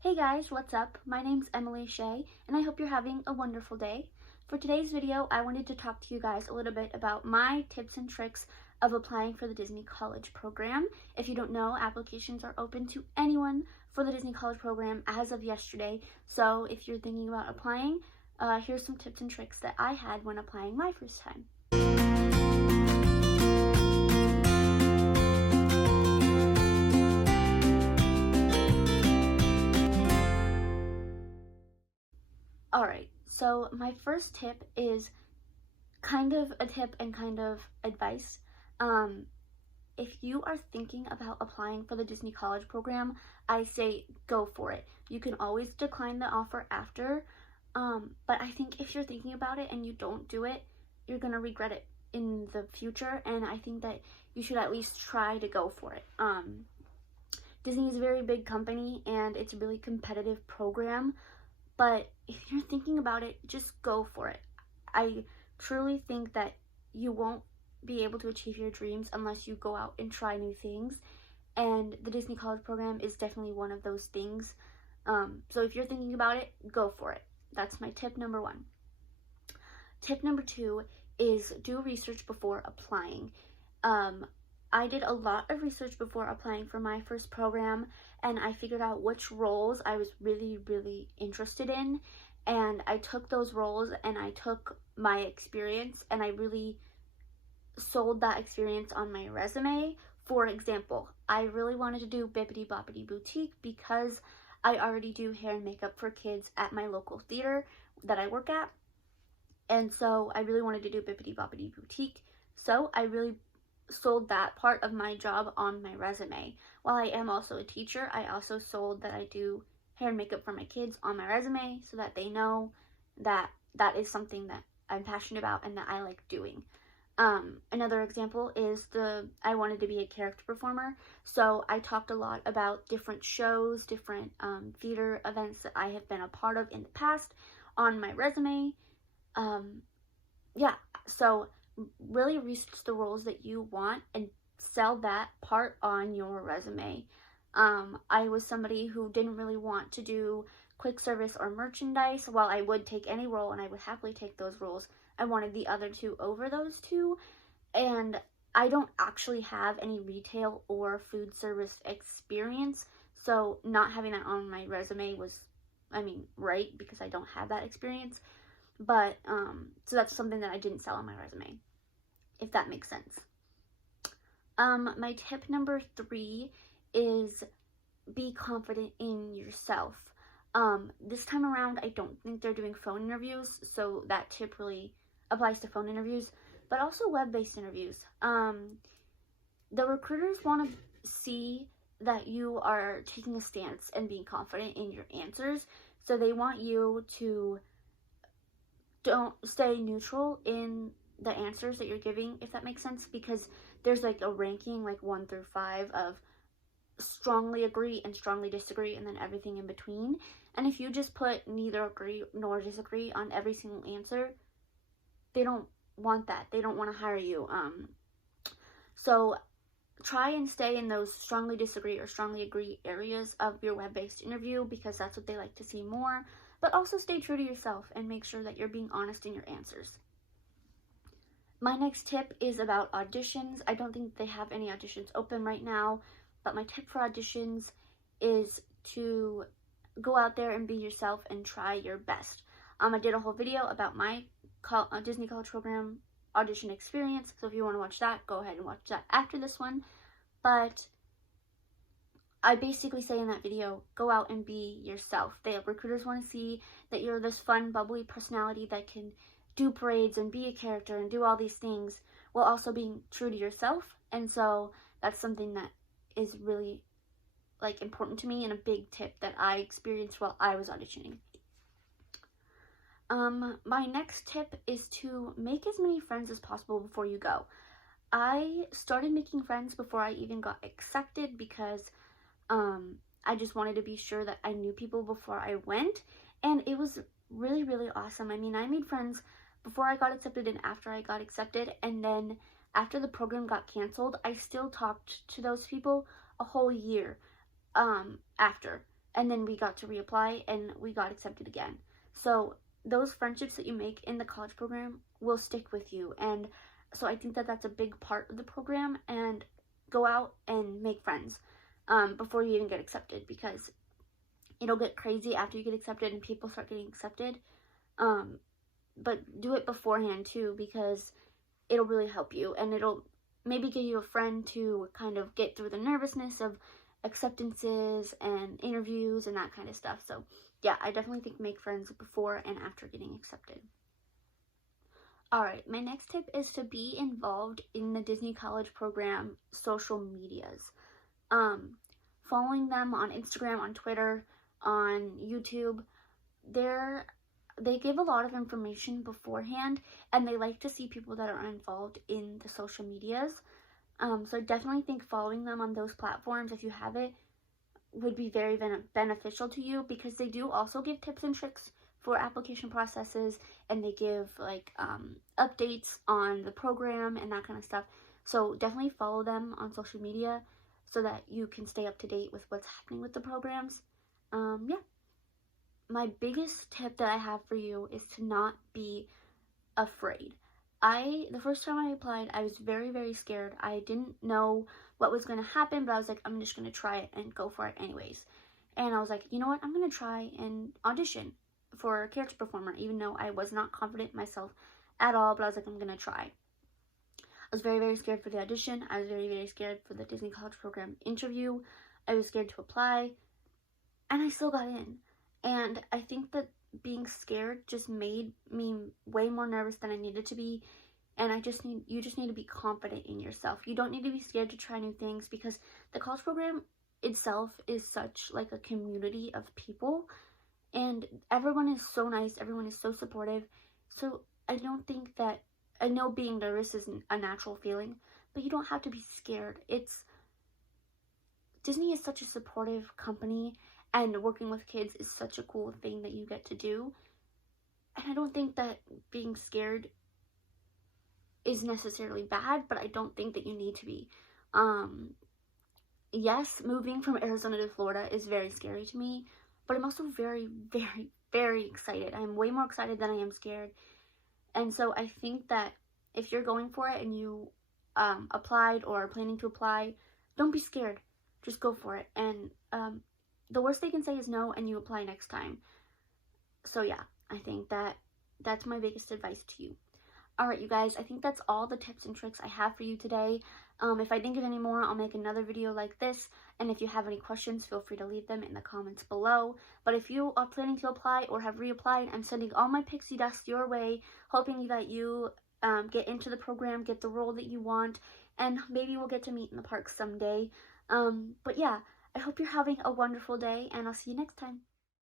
Hey guys, what's up? My name's Emily Shea, and I hope you're having a wonderful day. For today's video, I wanted to talk to you guys a little bit about my tips and tricks of applying for the Disney College program. If you don't know, applications are open to anyone for the Disney College program as of yesterday. So if you're thinking about applying, here's some tips and tricks that I had when applying my first time. Alright, so my first tip is kind of a tip and kind of advice. If you are thinking about applying for the Disney College program, I say go for it. You can always decline the offer after, but I think if you're thinking about it and you don't do it, you're gonna regret it in the future, and I think that you should at least try to go for it. Disney is a very big company and it's a really competitive program, but if you're thinking about it, just go for it. I truly think that you won't be able to achieve your dreams unless you go out and try new things, and the Disney College program is definitely one of those things. So if you're thinking about it, go for it. That's my tip number one. Tip number two is do research before applying. I did a lot of research before applying for my first program, and I figured out which roles I was really interested in, and I took those roles and I took my experience and I really sold that experience on my resume. For example, I really wanted to do Bibbidi Bobbidi Boutique because I already do hair and makeup for kids at my local theater that I work at, and so I really wanted to do Bibbidi Bobbidi Boutique, so I really sold that part of my job on my resume. While I am also a teacher, I also sold that I do hair and makeup for my kids on my resume so that they know that that is something that I'm passionate about and that I like doing. Another example is I wanted to be a character performer, so I talked a lot about different shows, different theater events that I have been a part of in the past on my resume. So really research the roles that you want and sell that part on your resume. I was somebody who didn't really want to do quick service or merchandise. While I would take any role and I would happily take those roles, I wanted the other two over those two, and I don't actually have any retail or food service experience, so not having that on my resume was, right, because I don't have that experience. But so that's something that I didn't sell on my resume, if that makes sense. My tip number three is be confident in yourself. This time around, I don't think they're doing phone interviews, so that tip really applies to phone interviews, but also web-based interviews. The recruiters want to see that you are taking a stance and being confident in your answers, so they want you to don't stay neutral in the answers that you're giving, if that makes sense, because there's like a ranking, like 1 through 5, of strongly agree and strongly disagree and then everything in between. And if you just put neither agree nor disagree on every single answer, they don't want that. They don't want to hire you. So try and stay in those strongly disagree or strongly agree areas of your web-based interview, because that's what they like to see more. But also stay true to yourself and make sure that you're being honest in your answers. My next tip is about auditions. I don't think they have any auditions open right now, but my tip for auditions is to go out there and be yourself and try your best. I did a whole video about my Disney College program audition experience, so if you want to watch that, go ahead and watch that after this one. But I basically say in that video, go out and be yourself. Recruiters want to see that you're this fun, bubbly personality that can do parades and be a character and do all these things while also being true to yourself. And so that's something that is really important to me, and a big tip that I experienced while I was auditioning. My next tip is to make as many friends as possible before you go. I started making friends before I even got accepted because I just wanted to be sure that I knew people before I went, and it was really awesome. I made friends before I got accepted and after I got accepted, and then after the program got canceled, I still talked to those people a whole year after. and then we got to reapply and we got accepted again. So those friendships that you make in the college program will stick with you. And so I think that that's a big part of the program. And go out and make friends before you even get accepted, because it'll get crazy after you get accepted and people start getting accepted. But do it beforehand too, because it'll really help you, and it'll maybe give you a friend to kind of get through the nervousness of acceptances and interviews and that kind of stuff. So yeah, I definitely think make friends before and after getting accepted. Alright, my next tip is to be involved in the Disney College Program social medias. Following them on Instagram, on Twitter, on YouTube. They give a lot of information beforehand, and they like to see people that are involved in the social medias. So I definitely think following them on those platforms, if you have it, would be very beneficial to you, because they do also give tips and tricks for application processes, and they give like updates on the program and that kind of stuff. So definitely follow them on social media so that you can stay up to date with what's happening with the programs. Yeah. My biggest tip that I have for you is to not be afraid. The first time I applied, I was very scared. I didn't know what was going to happen, but I was like, I'm just going to try it and go for it anyways. And I was like, you know what, I'm going to try and audition for a character performer, even though I was not confident myself at all, but I was like, I'm going to try. I was very scared for the audition. I was very scared for the Disney College Program interview. I was scared to apply, and I still got in. And I think that being scared just made me way more nervous than I needed to be. And you just need to be confident in yourself. You don't need to be scared to try new things, because the college program itself is such like a community of people, and everyone is so nice, everyone is so supportive. So I know being nervous is a natural feeling, but you don't have to be scared. Disney is such a supportive company, and working with kids is such a cool thing that you get to do. And I don't think that being scared is necessarily bad, but I don't think that you need to be. Yes, moving from Arizona to Florida is very scary to me, but I'm also very excited. I'm way more excited than I am scared. And so I think that if you're going for it and you applied or are planning to apply, don't be scared. Just go for it. And the worst they can say is no, and you apply next time. So yeah, I think that's my biggest advice to you. Alright, you guys, I think that's all the tips and tricks I have for you today. If I think of any more, I'll make another video like this. And if you have any questions, feel free to leave them in the comments below. But if you are planning to apply or have reapplied, I'm sending all my pixie dust your way, hoping that you get into the program, get the role that you want, and maybe we'll get to meet in the park someday. But yeah, I hope you're having a wonderful day, and I'll see you next time.